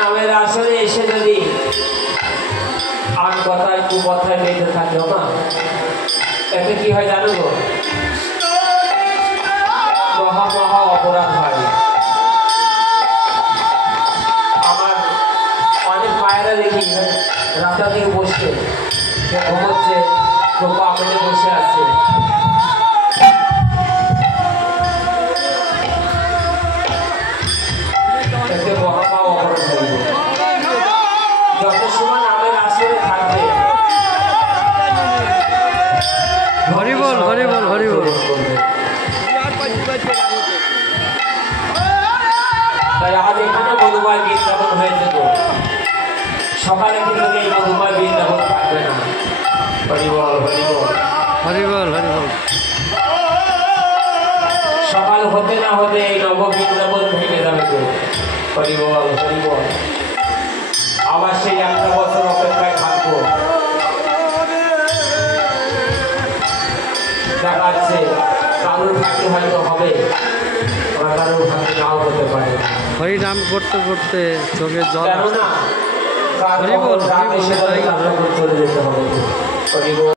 নামের আসরে এসে যদি আর কথায় কু কথায় বেঁধে থাকে মা, এতে কি হয় জানো গো? মহা মহা অপরাধ হয়। আমার অনেক মায়েরা দেখি রাস্তা দিয়ে বসে ঘুমোচ্ছে, তো পা মেলে বসে আছে। যত সময় নামের আসরে থাকবে হরিবল হরিবল হরিবল। তাই আজ এখানে মধুময় বৃন্দাবন হয়েছে, তো সকালে কিন্তু এই মধুময় বৃন্দাবন থাকবে না। হরিবল হরিবল হরিবল হরিবল। সকাল হতে না হতে এই নব বৃন্দাবন ভেঙে যাবে তো। হরিবল হরিবল। আবার সেই একটা বছর অপেক্ষায় থাকবো। দেখা যাচ্ছে কারোর ভাগ্যে হয়তো হবে, কারোর ভাগ্যে নাও হতে পারে। হরি নাম করতে করতে চোখে জল কেননা কার কখন রাত এসে চলে যেতে হবে।